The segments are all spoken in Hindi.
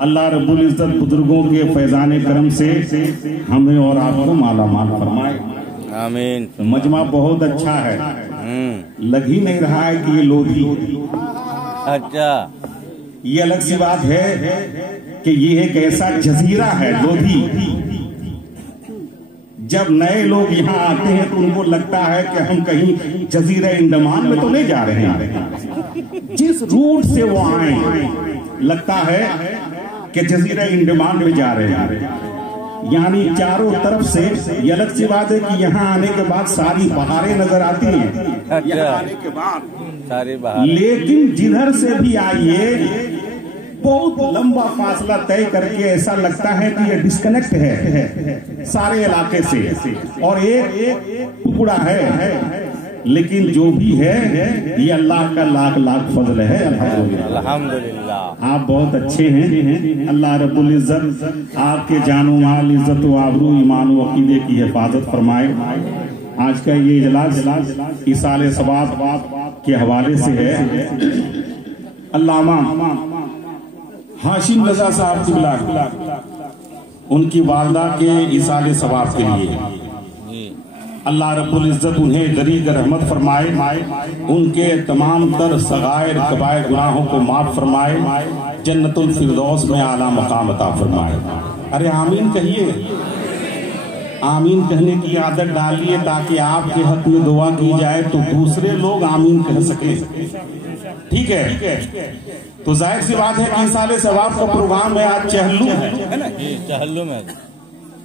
अल्लाह रब्बुल इज्जत बुजुर्गों के फैजाने करम से हमें और आपको माला माल फरमाए। आमीन। मजमा बहुत अच्छा है, लग ही नहीं रहा है कि ये लोधी। अच्छा, ये अलग सी बात है कि ये एक ऐसा जजीरा है लोधी। जब नए लोग यहाँ आते हैं तो उनको लगता है कि हम कहीं जजीरा इंडमान में तो नहीं जा रहे हैं। जिस रूट से वो आए लगता है कि जजीरा इंडमान में जा रहे हैं। यानी चारों तरफ से ये अलग सी बात है कि यहाँ आने के बाद सारी बहारें नजर आती हैं। अच्छा, यहाँ आने के बाद सारी बहार। लेकिन जिधर से भी आइए बहुत लंबा फासला तय करके ऐसा लगता है कि ये डिस्कनेक्ट है सारे इलाके से और एक टुकड़ा है। लेकिन जो भी है ये अल्लाह का लाख लाख फजल है। अल्हम्दुलिल्लाह। आप बहुत अच्छे हैं। अल्लाह रब्बुल इज्जत आपके जानो माल, इज्जत व आबरू, ईमान व अकीदे की हिफाजत फरमाए। आज का ये इजलास इसाले सवाब के हवाले से है। अल्लामा हाशिम रजा साहब की उनकी वालदा के इसाले सवाब के लिए अल्लाह रब्बुल इज्जत उन्हें दरीग रहमत फरमाए, उनके तमाम तर सगायर कबायर गुनाहों को माफ फरमाए, जन्नतुल फिरदौस में आला मकाम अता फरमाए। अरे आमीन कहिए। आमीन कहने की आदत डालिए ताकि आपके हक में दुआ की जाए तो दूसरे लोग आमीन कह सके। ठीक है, तो जाहिर सी बात है कि इसाले सवाब का प्रोग्राम है आज चहल्लू है ना? चहल्लू में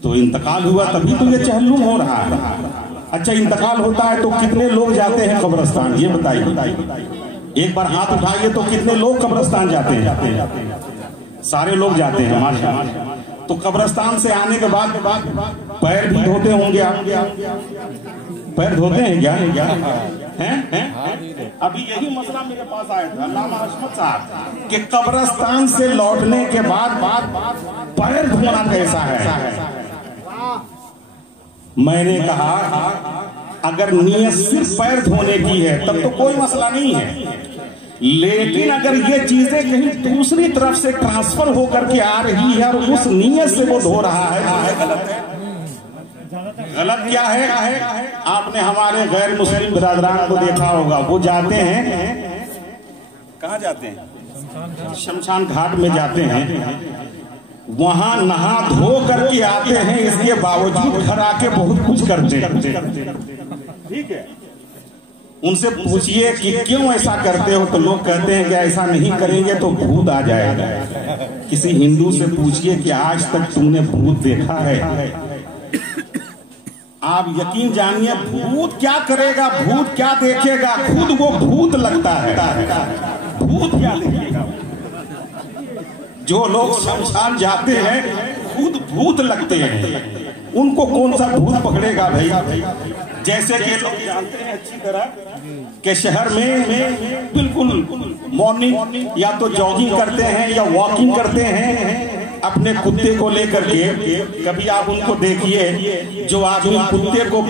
तो इंतकाल हुआ तभी तो ये चहल्लू हो रहा है। अच्छा, इंतकाल होता है तो कितने लोग जाते हैं कब्रिस्तान, ये बताइए। एक बार हाथ उठाइए तो कितने लोग कब्रिस्तान जाते हैं? सारे लोग जाते हैं माशाअल्लाह। तो कब्रिस्तान से आने के बाद पैर भी धोते होंगे आप? पैर धोते हैं क्या? हैं? अभी यही मसला मेरे पास आया था अल्लामा हशमत साहब कि कब्रिस्तान से लौटने के बाद पैर धोना कैसा है। मैंने कहा अगर नीयत सिर्फ पैर धोने की है तब तो कोई मसला नहीं है, लेकिन अगर ये चीजें कहीं दूसरी तरफ से ट्रांसफर होकर के आ रही है और उस नीयत से वो धो रहा है, गलत है। गलत क्या है? आपने हमारे गैर मुस्लिम बिरादरान को देखा होगा, वो जाते हैं, कहाँ जाते हैं? शमशान घाट में जाते हैं, वहां नहा धो करके आते हैं, इसके बावजूद घर आके बहुत कुछ करते हैं। ठीक है, उनसे पूछिए कि क्यों ऐसा करते हो तो लोग कहते हैं कि ऐसा नहीं करेंगे तो भूत आ जाएगा। किसी हिंदू से पूछिए कि आज तक तुमने भूत देखा है? आप यकीन जानिए भूत क्या करेगा, भूत क्या देखेगा, खुद वो भूत लगता है। भूत क्या देखेगा? जो लोग शमशान जाते हैं खुद भूत लगते हैं, उनको कौन सा भूत पकड़ेगा भाई? जैसे कि लोग जानते हैं अच्छी तरह कि शहर में बिल्कुल मॉर्निंग या तो जॉगिंग करते हैं या वॉकिंग करते हैं अपने कुत्ते को लेकर के। कभी आप उनको देखिए, जो आदमी कुत्ते को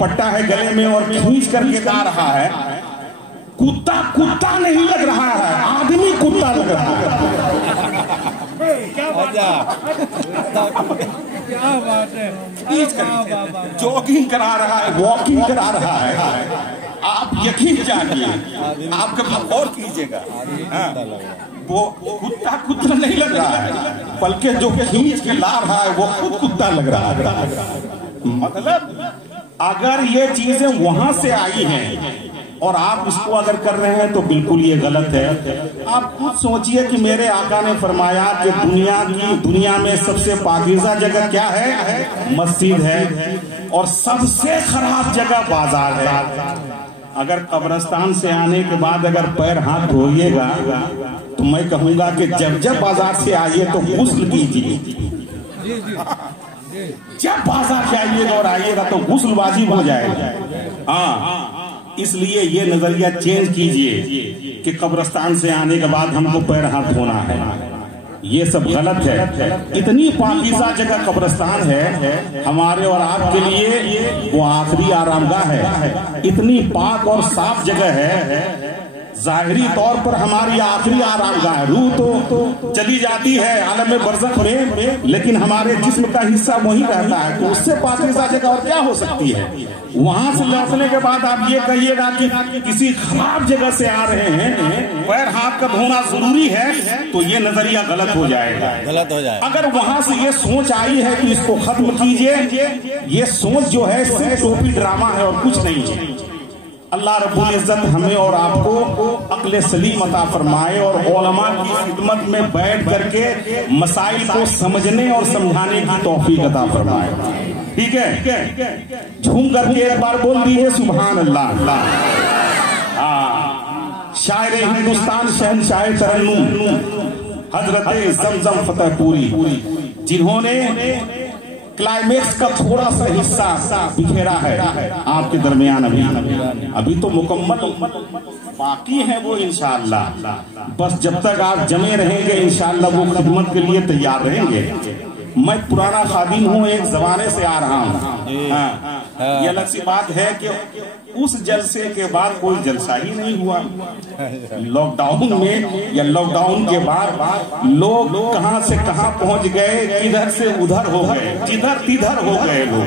पट्टा है गले में और खींच करके ला रहा है, कुत्ता नहीं लग रहा है, आदमी कुत्ता लग रहा है। क्या बात है? जॉगिंग करा रहा है, वॉकिंग करा रहा है। आप यकीन जानिए, आप कभी और कीजिएगा, वो कुत्ता नहीं लग रहा है, बल्कि जो खींच के ला रहा है वो खुद कुत्ता लग रहा है। मतलब अगर ये चीजें वहां से आई हैं और आप इसको अगर कर रहे हैं तो बिल्कुल ये गलत है। आप खुद सोचिए कि मेरे आका ने फरमाया कि दुनिया में सबसे पाकीज़ा जगह क्या है? मस्जिद है, और सबसे खराब जगह बाजार है। अगर कब्रिस्तान से आने के बाद अगर पैर हाथ धोइएगा तो मैं कहूंगा कि जब बाजार से आइए तो गुस्ल कीजिए। जब बाजार से आइएगा और आइएगा तो गुस्ल वाजिब हो जाएगा। हाँ, इसलिए ये नजरिया चेंज कीजिए कि कब्रिस्तान से आने के बाद हमको पैर हाथ धोना है। ये सब गलत है। इतनी पाकीज़ा जगह कब्रिस्तान है हमारे और आपके लिए, वो आखिरी आरामगाह है। इतनी पाक और साफ जगह है, जाहिरी तौर पर हमारी आखिरी आरामगाह रूह तो चली जाती है आलम बरज़ख में, लेकिन हमारे जिस्म का हिस्सा वही रहता है। तो उससे पाकीज़ा जगह और क्या हो सकती है? वहां से लौटने के बाद आप ये कहिएगा कि किसी खराब जगह से आ रहे हैं, पैर हाथ का धोना जरूरी है, तो ये नजरिया गलत हो जाएगा। गलत हो जाएगा। अगर वहां से ये सोच आई है कि इसको खत्म कीजिए, ये सोच जो है सिर्फ टोपी ड्रामा है और कुछ नहीं है। अल्लाह रब्बुल इज्जत हमें और आपको अक्ल सलीम अता फरमाए और उलमा की खिदमत में बैठ करके मसाइल को समझने और समझाने की तौफीक अता फरमाए। ठीक है, झूम करके एक बार बोल दीजिए सुभान अल्लाह। शायर हिंदुस्तान शहंशाह तरन्नुम हजरत ज़मज़म फतेहपुरी, जिन्होंने क्लाइमेक्स का थोड़ा सा हिस्सा बिखेरा है आपके दरमियान। अभी तो मुकम्मल बाकी है वो इंशाअल्लाह। बस जब तक आप जमे रहेंगे इंशाअल्लाह वो खिदमत के लिए तैयार रहेंगे। मैं पुराना खादिम हूँ, एक जमाने से आ रहा हूँ। ये अलग सी बात है कि उस जलसे के बाद कोई जलसा ही नहीं हुआ। लॉकडाउन में या लॉकडाउन के बाद लोग कहां से कहां पहुंच गए, इधर से उधर हो गए, जिधर तिधर हो गए लोग।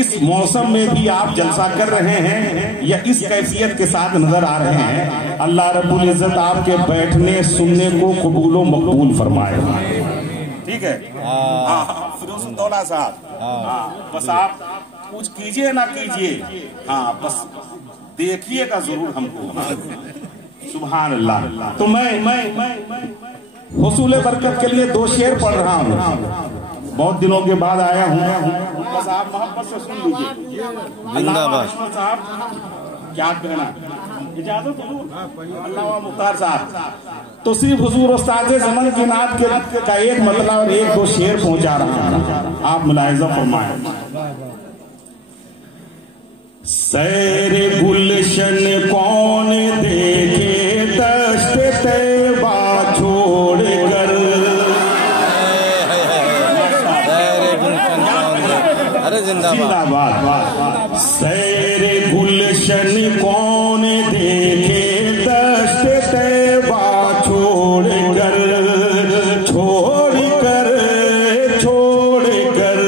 इस मौसम में भी आप जलसा कर रहे हैं या इस कैफियत के साथ नजर आ रहे हैं। अल्लाह रब्बुल इज्जत आपके बैठने सुनने को कबूल व मकबूल फरमाए। ठीक है, फिरोजुद्दौला साहब, बस आप कुछ कीजिए ना कीजिए, हाँ बस देखिएगा जरूर हमको। सुभान अल्लाह। तो मैं हुसूल बरकत के लिए 2 शेर पढ़ रहा हूँ। बहुत दिनों के बाद आया हूँ, बस आप मोहब्बत से सुन लीजिए। जिंदाबाद साहब क्या कहना, इजाजत अल्लाह मुख्तार साहब। तो सिर्फ हुजूर उस्ताद ज़मान की नात का एक मतलब और 1-2 शेर पहुंचा रहा हूँ, आप मुलाहिजा फरमाएं। सैर गुलशन कौन देखे दश्त तैबा छोड़ कर, अरे जिंदाबाद। सैर गुलशन कौन देखे दश्त तैबा छोड़ कर, छोड़ कर, छोड़ कर।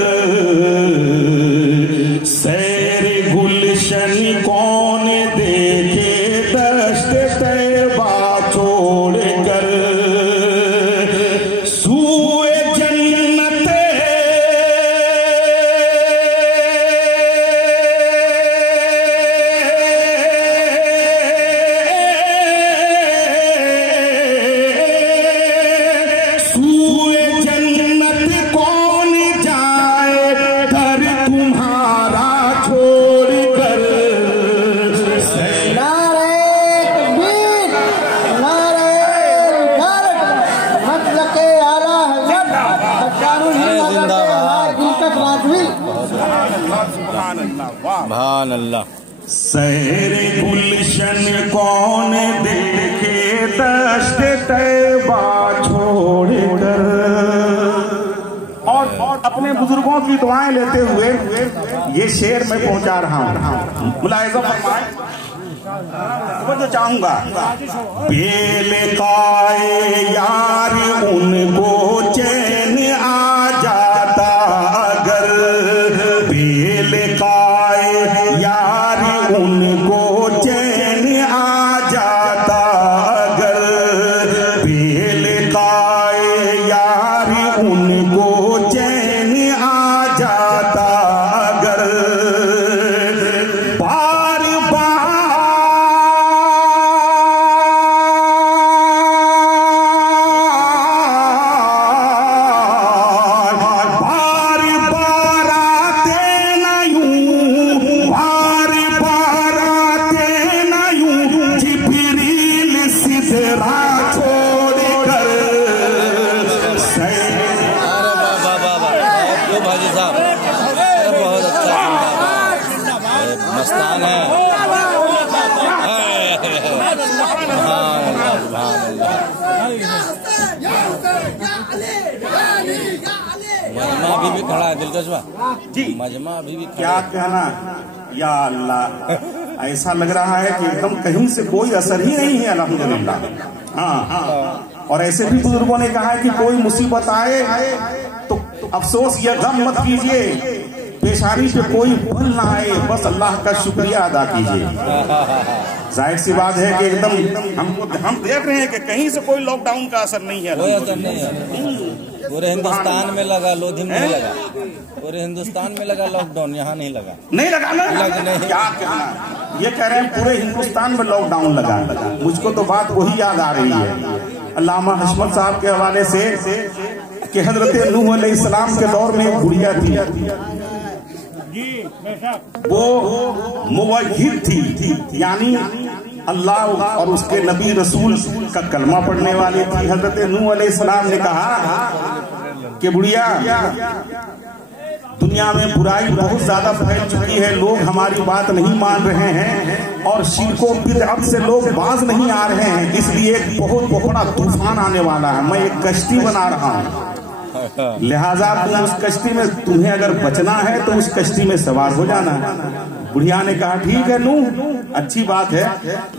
सैर गुलशन कौन देखे दश्त तैबा छोड़ कर, सूए जन्नत सुभान अल्लाह। सैर गुलशन कौन देखे दश्त तैबा छोड़ कर। और अपने बुजुर्गों की दुआएं लेते हुए ये शेर मैं पहुंचा रहा हूँ, मुलाहिजा फरमाएं। वो जो चाहूंगा, बेल काए यार उनको चैन आ जाता अगर, बेल काए यार उनको चैन आ जाता अगर, बेल काए यार उनको चैन आ जाता अगर, बार बार मस्तान है। मजमा अभी भी खड़ा है दिलकश जी, मजमा अभी भी क्या कहना, या अल्लाह ऐसा लग रहा है कि एकदम कहीं से कोई असर ही नहीं है अल्हम्दुलिल्लाह। हाँ, और ऐसे भी बुजुर्गों ने कहा है कि कोई मुसीबत आए तो अफसोस या गम मत कीजिए, पेशानी पे कोई बल ना आए, बस अल्लाह का शुक्रिया अदा कीजिए। जाहिर सी बात है कि एकदम हम देख रहे हैं कि कहीं से कोई लॉकडाउन का असर नहीं है, कोई असर नहीं है। पूरे हिंदुस्तान में लगा, लोधी में नहीं लगा, पूरे हिंदुस्तान में लगा लॉकडाउन, यहाँ नहीं लगा। नहीं लगा ना, क्या कहना, ये कह रहे हैं पूरे हिंदुस्तान में लॉकडाउन लगा। मुझको तो बात वही याद आ रही है अल्लामा हशमत साहब के हवाले से कि हजरत नूह अलैहिस्सलाम के दौर में एक बुढ़िया थी, वो मुवहिद थी, यानी अल्लाह और उसके नबी रसूल का कलमा पढ़ने वाली थी। हजरत नूह अलैहिस्सलाम ने कहा कि बुढ़िया, दुनिया में बुराई बहुत ज्यादा फैल चुकी है, लोग हमारी बात नहीं मान रहे हैं और शिरको बिदअत से लोग बाज नहीं आ रहे हैं, इसलिए एक बहुत बड़ा तूफान आने वाला है, मैं एक कश्ती बना रहा हूँ, लिहाजा तुम उस कश्ती में, तुम्हें अगर बचना है तो उस कश्ती में सवार हो जाना। बुढ़िया ने कहा ठीक है नूह, अच्छी बात है,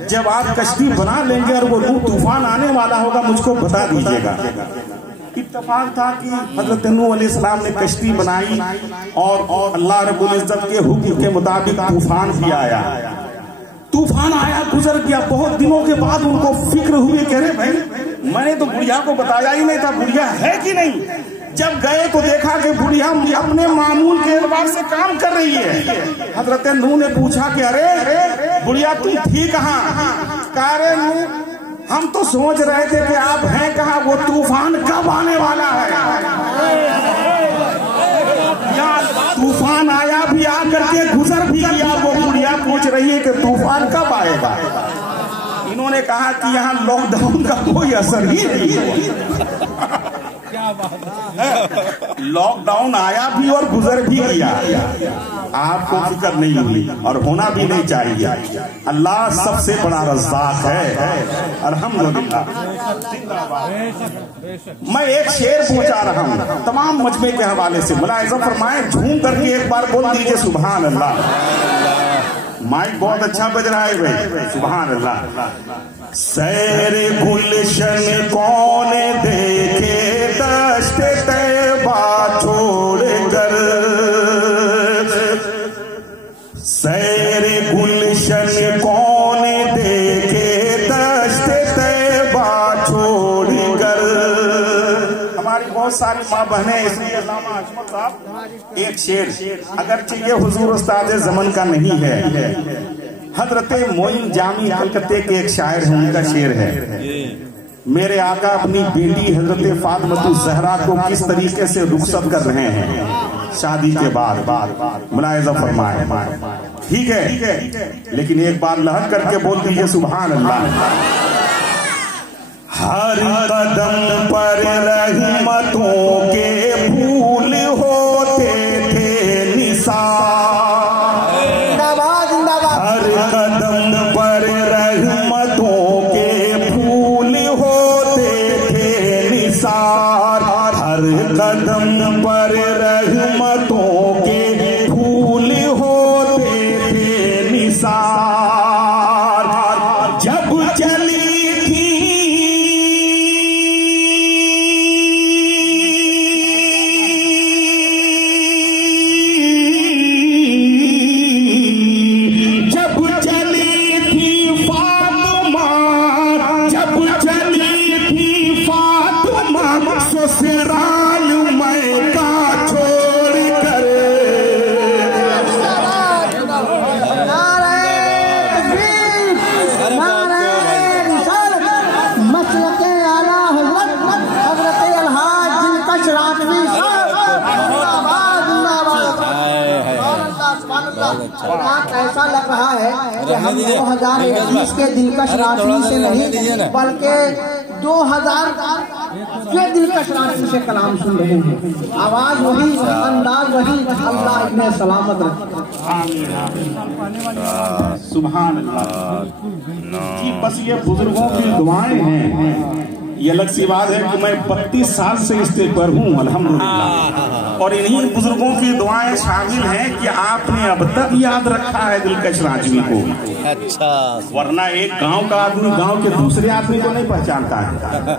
जब आप कश्ती बना लेंगे और वो तूफान आने वाला होगा मुझको बता दीजिएगा। इत्तेफाक था कि हजरत नूह अलैहिस्सलाम ने कश्ती बनाई और अल्लाह रब्बुल इज्जत के हुक्म के मुताबिक तूफान भी आया। तूफान आया, गुजर गया, बहुत दिनों के बाद उनको फिक्र हुई, कह रहे भाई मैंने तो बुढ़िया को बताया ही नहीं था, बुढ़िया है कि नहीं। जब गए तो देखा कि बुढ़िया अपने मामूल के एतबार से काम कर रही है। हजरत नूह ने पूछा कि अरे बुढ़िया तुम थी कहाँ? कह रहे नूह हम तो सोच रहे थे कि आप हैं कहाँ, वो तूफान कब आने वाला है। तूफान आया भी, आकर के गुजर भी गया, वो बुढ़िया पूछ रही है कि तूफान कब आएगा। इन्होंने कहा कि यहाँ लॉकडाउन का कोई असर ही नहीं हुआ। लॉकडाउन आया भी और गुजर भी गया, आपको फिक्र नहीं हुई और होना भी नहीं चाहिए। अल्लाह सबसे बड़ा रज़्ज़ाक़ है, अल्हम्दुलिल्लाह। मैं एक शेर पहुंचा रहा हूँ तमाम मजमे के हवाले से, मुलाहिज़ा फरमाएं, झूम करके एक बार बोल दीजिए सुभान अल्लाह। माइक बहुत अच्छा बज रहा है भाई, सुभान अल्लाह। सैर गुलशन कौन देखे दश्त तैबा छोड़कर, सैर गुलशन कौन देखे दश्त तैबा छोड़कर। हमारी बहुत सारी माँ बहनें, इसलिए अल्लामा हशमत साहब एक शेर, अगरचे ये हुजूर उस्ताद ज़मन का नहीं है, हजरत मोइन जामी कलकत्ते के एक शायर हैं, उनका शेर है, मेरे आका अपनी बेटी हजरत फातिमा ज़हरा को किस तरीके से रुखसत कर रहे हैं शादी के बाद, मुलाहिज़ा फरमाए। ठीक है, लेकिन एक बार लहर करके बोल दीजिए सुभान अल्लाह। हर कदम पर रहमतों के फूल होते थे निसार, हर कदम पर रहमतों के फूल होते थे निसार, हर कदम पर रहमतों के फूल होते थे निसार। जब चली थी ससुराल में का छोड़ कर, मसलके आला हज़रत अलहाज दिलकश राठवी ऐसा लग रहा है कि हम 2021 के दिलकश राठवी से नहीं बल्कि 2000 के दिलकश राठवी से कलाम सुन रहे हैं। आवाज वही, अंदाज वही, अल्लाह इन्हें सलामत रखे। सुभान अल्लाह। बस ये बुजुर्गों की दुआएं हैं। ये अलग सी बात है कि मैं 32 साल से इस पर हूँ, अल्हम्दुलिल्लाह। और इन्हीं बुजुर्गों की दुआएं शामिल हैं कि आपने अब तक याद रखा है दिलकश राजवी को। अच्छा, वरना एक गांव का आदमी गांव के दूसरे आदमी को नहीं पहचानता है।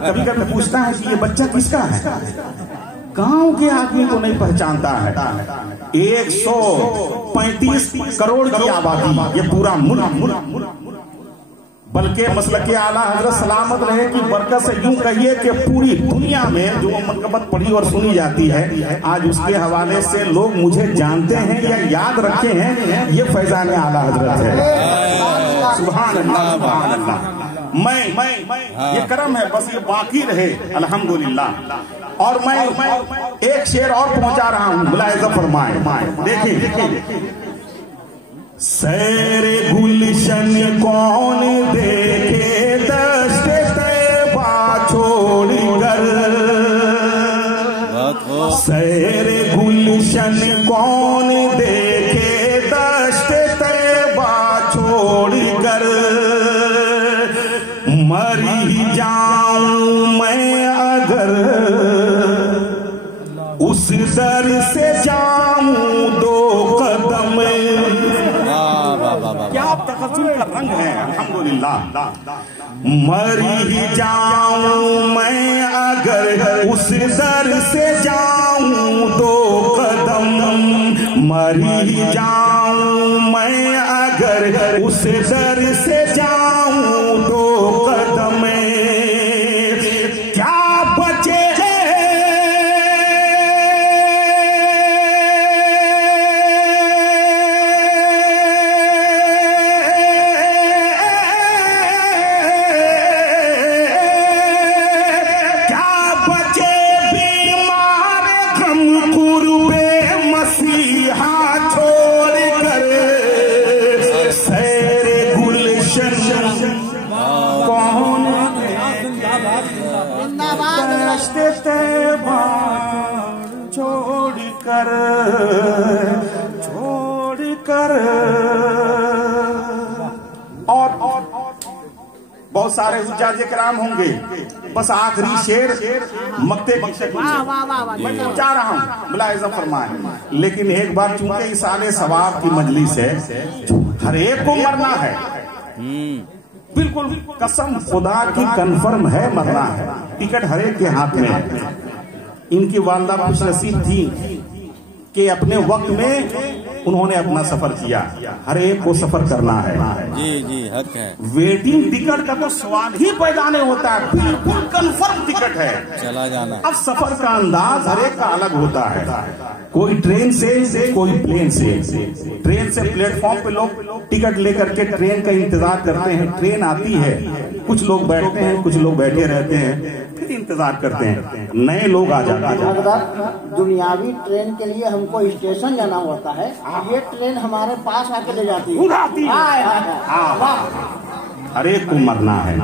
कभी कभी पूछता है कि ये बच्चा किसका है, गांव के आदमी को नहीं पहचानता है। 135 करोड़ की आबादी, ये पूरा मुल्क, बल्कि मसलक के आला हजरत सलामत रहे कि बरकत से यूं कहिए कि पूरी दुनिया में जो मनकबत पढ़ी और सुनी जाती है, आज उसके हवाले से लोग मुझे जानते हैं या याद रखे हैं, ये फैजान आला हजरत है। सुभान अल्लाह, सुभान अल्लाह। मैं ये करम है, बस ये बाकी रहे अल्हम्दुलिल्लाह। और मैं एक शेर और पहुंचा रहा हूं, मुलाहिजा फरमाए। देखिए, सैरे गुलशन कौन देखे दश्त तैबा छोड़ कर, सैरे गुलशन कौन देखे दश्त तैबा छोड़ कर, मरी जाऊं मैं अगर उस दर से जाऊं 2 कदम। क्या तकद्दुर का रंग है, अल्हम्दुलिल्लाह। मरी जाऊं मैं अगर उस दर से जाऊं 2 कदम, मरी जाऊं मैं अगर उस दर से जाऊं 2 कदम। क्या बचे छोड़ कर। और बहुत सारे हुज्जाज किराम होंगे, बस आखिरी शेर मक्ते मैं पहुंचा रहा हूं, मुलाहिजा फरमाए। लेकिन एक बार चूंकि इस साले सवाब की मजलिस है, हर एक को मरना है, बिल्कुल कसम खुदा की कन्फर्म है, मरना है। टिकट हर एक के हाथ में है। इनकी वालदा खुश नसीब थी कि अपने वक्त में उन्होंने अपना सफर किया। हर एक को सफर करना है। जी जी, हक है। वेटिंग टिकट का तो सवाल ही पैदा नहीं होता है, बिल्कुल कंफर्म टिकट है, चला जाना। अब सफर का अंदाज हर एक का अलग होता है। कोई ट्रेन से, कोई प्लेन से। ट्रेन से प्लेटफॉर्म पे लोग टिकट लेकर के ट्रेन का इंतजार करते हैं। ट्रेन आती है, कुछ लोग बैठते हैं, कुछ लोग बैठे रहते हैं, फिर इंतजार करते हैं, नए लोग आ जाते हैं। दुनियावी ट्रेन के लिए हमको स्टेशन जाना होता है, ये ट्रेन हमारे पास आके ले जाती है। हर एक को मरना है,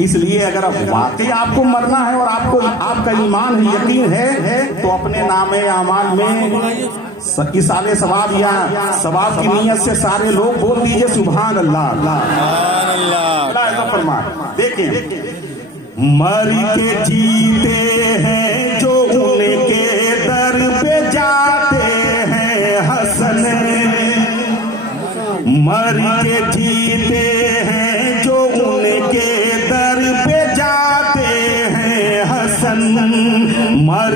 इसलिए अगर वाकई आपको मरना है और आपको आपका ईमान है, यकीन है, तो अपने नामे अमाल में इसाले सवाब या सवाब की नीयत से सारे लोग बोल दीजिए सुभान अल्लाह। देखिए, मर के जीते हैं जो उनके दर पे जाते हैं हसन, मर के जीते हैं जो उनके दर पे जाते हैं हसन, मर